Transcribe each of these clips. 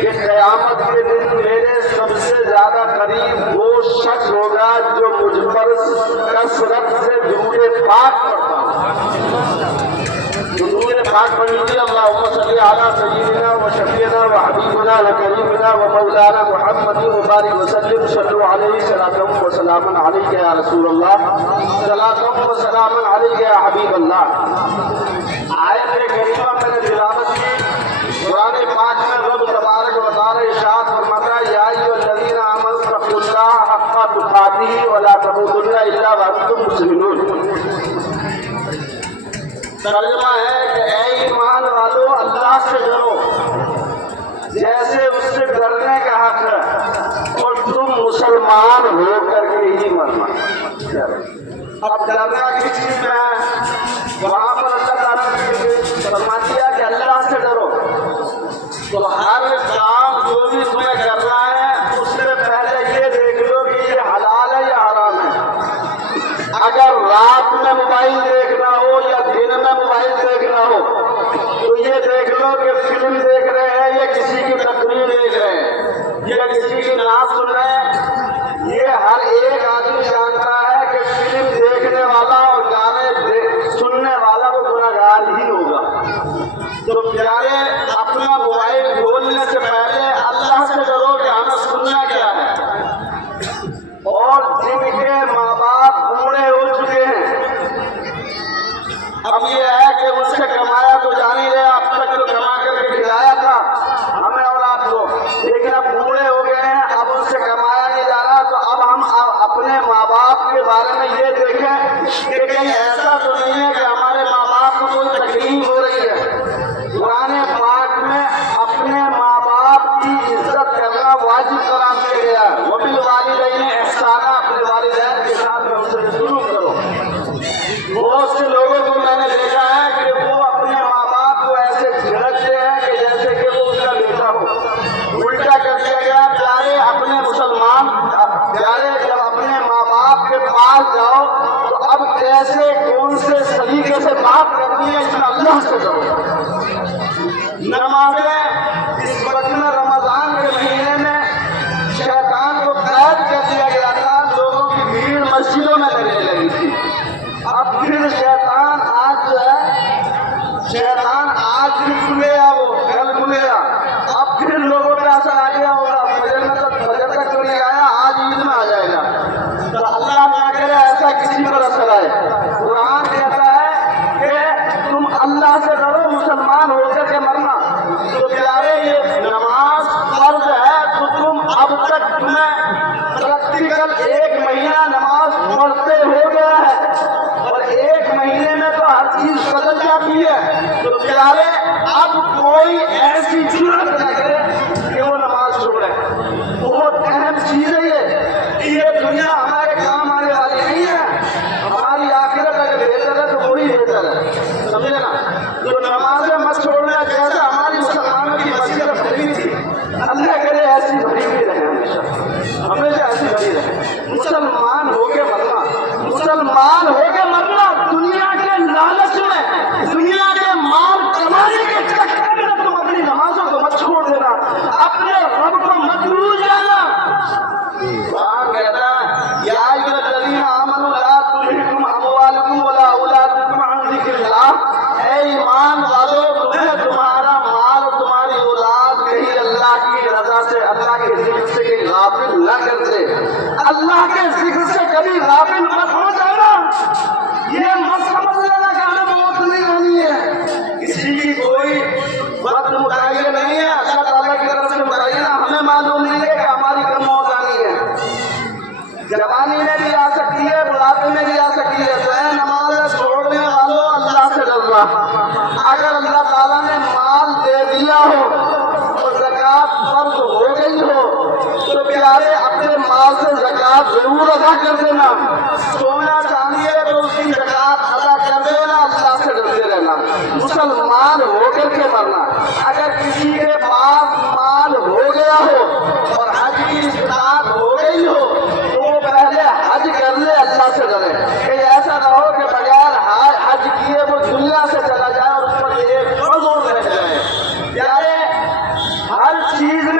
کہ قیامت کے دن میرے سب سے زیادہ قریب وہ شخص ہوگا جو مجھ پر کثرت سے درود پاک پڑھتا ہوں۔ درود پاک پڑھ لیجیے، اللہم صلی علی سیدنا و شفیعنا و حبیبنا و کریمنا و مولانا محمد مبارک وسلم، صلو علیہ صلاۃ و سلام علیک یا رسول اللہ، صلاۃ و سلام علیک یا حبیب اللہ۔ آیت کریمہ میں نے تلاوت کی، قرآن پاک میں رب تبارک و تعالی ارشاد فرماتا ہے یا ایھا الذین آمنوا اتقوا اللہ حق تقاتہ ولا تموتن الا وانتم مسلمون۔ ترجمہ ہے کہ اے ایمان والو، اللہ سے ڈرو جیسے اس سے ڈرنے کا حق ہے، اور تم مسلمان ہو کر کے ہی مرنا۔ اب ڈرنا کس چیز میں ہے؟ وہاں پر اللہ تعالیٰ نے فرما دیا کہ اللہ سے ڈرو، تو ہر کام جو بھی تمہیں کرنا ہے اس سے پہلے یہ دیکھ لو کہ یہ حلال ہے یا حرام ہے۔ اگر رات میں موبائل دیکھنا ہو یا دن میں موبائل دیکھنا ہو تو یہ دیکھ لو کہ فلم دیکھ رہے ہیں یا کسی کی تقریر دیکھ رہے ہیں یا کسی کی نعت سن رہے ہیں۔ یہ ہر ایک آدمی جانتا ہے کہ فلم دیکھنے والا اور گانے سننے والا وہ گناہگار ہی ہوگا۔ تو پیارے، اپنا موبائل کھولنے سے پہلے اللہ سے ڈرو کہ ہمیں سننا کیا ہے۔ اور جن کے ماں باپ بوڑھے ہو چکے ہیں، اب یہ ہے کہ اس سے کمایا تو جان ہی رہے، اب تک تو کما کر کے کھلایا تھا ہمیں اولاد کو، لیکن اب بوڑھے ہو گئے ہیں، اب ان سے کمایا نہیں جا رہا، تو اب ہم اپنے ماں باپ کے بارے میں یہ دیکھیں کہ کہیں ایسا تو نہیں ہے کہ ہمارے ماں باپ کو کوئی تکلیف ہو رہی ہے۔ قرآن پاک میں اپنے ماں باپ کی عزت کرنا واجب قرار دیا گیا ہے۔ وبالوالدین احسانا، اپنے والدین کے ساتھ حسن سلوک کرو۔ بہت سے لوگوں کو میں نے دیکھا ہے کہ وہ اپنے ماں باپ کو ایسے جھڑکتے ہیں کہ جیسے کہ وہ اس کا بیٹا ہو۔ الٹا کر دیا گیا۔ پیارے، اپنے مسلمان پیارے، جب اپنے ماں باپ کے پاس جاؤ تو اب کیسے کون سے سلیقے سے بات کرنی ہے، اس میں اللہ سے ڈرو۔ نمازیں اس وقت میں رمضان کے مہینے میں شیطان کو قید کر دیا گیا تھا، لوگوں کی بھیڑ مسجدوں میں لگنے لگی تھی۔ اب پھر شیطان آج بھی کھلے گا، وہ کل کھلے گا۔ اب پھر لوگوں پہ اثر آ گیا ہوگا، فجر تک تو نہیں آیا، آج عید میں آ جائے گا۔ تو اللہ نہ کرے ایسا کسی پر اثر آئے۔ قرآن کہتا ہے کہ تم اللہ سے ڈرو، مسلمان ہو کر کے مرنا۔ تو پیارے، یہ نماز فرض ہے تو تم اب تک تمہیں پریکٹیکل 1 مہینہ نماز پڑھتے ہو گیا ہے، اور 1 مہینے میں تو ہر چیز بدل جاتی ہے۔ تو پیارے، اب کوئی ایسی جرأت نہ کرے کہ وہ نماز چھوڑے۔ بہت اہم چیز ہے یہ دنیا ہمارے کام آنے والی نہیں ہے، ہماری آخرت اگر بہتر ہے تو وہی بہتر ہے، سمجھے نا؟ تو نمازیں مت چھوڑنا، جیسے ہماری مسلمانوں کی مسجد بھری تھی، اللہ کرے ایسی بھری ہوئی رہے، ہمیشہ ایسی بھری رہے۔ مسلمان ہو کے مرنا، مسلمان ہو کے مرنا، دنیا کے لالچ میں، دنیا کے مال کمانے کے چکر میں تم اپنی نمازوں کو مت چھوڑ دینا، اپنے رب کو مت بھول جانا۔ قرآن کہتا ہے یا ایھا الذین آمنوا لا تلھکم اموالکم ولا اولادکم عن ذکر اللہ، اے ایمان والو، تمہیں تمہارا مال اور تمہاری اولاد کہیں اللہ کی رضا سے، اللہ کے ذکر سے کہیں غافل نہ کر دے۔ اللہ کے ذکر سے کبھی غافل مت ہو جانا۔ یہ مت سمجھ لینا کہ ہمیں موت نہیں ہونی ہے، کسی کی کوئی وقت متعین نہیں ہے، اللہ تعالیٰ کی طرف سے متعین ہے۔ ہمیں معلوم نہیں ہے کہ ہماری کب موت آنی ہے، جوانی میں بھی آ سکتی ہے، بڑھاپے میں بھی آ سکتی ہے۔ تو اے نماز چھوڑنے والوں، اللہ سے ڈرنا۔ اگر اللہ تعالیٰ نے مال دے دیا ہو اور زکوٰۃ فرض ہو گئی ہو تو پیارے، اپنے مال سے زکوٰۃ ضرور ادا کر دینا۔ سونا چاندی ہے تو اس کی زکوٰۃ ادا کر دینا، اللہ سے ڈرتے رہنا، مسلمان ہو کر کے مرنا۔ اگر کسی کے پاس مال ہو گیا ہو اور حج کی استطاعت ہو گئی ہو تو وہ پہلے حج کر لے، اللہ سے ڈرے۔ کہ ایسا نہ ہو کہ بغیر حج کیے وہ دنیا سے چلا جائے اور اس پر ایک فرض رہ جائے۔ پیارے، ہر چیز میں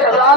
1000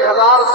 1000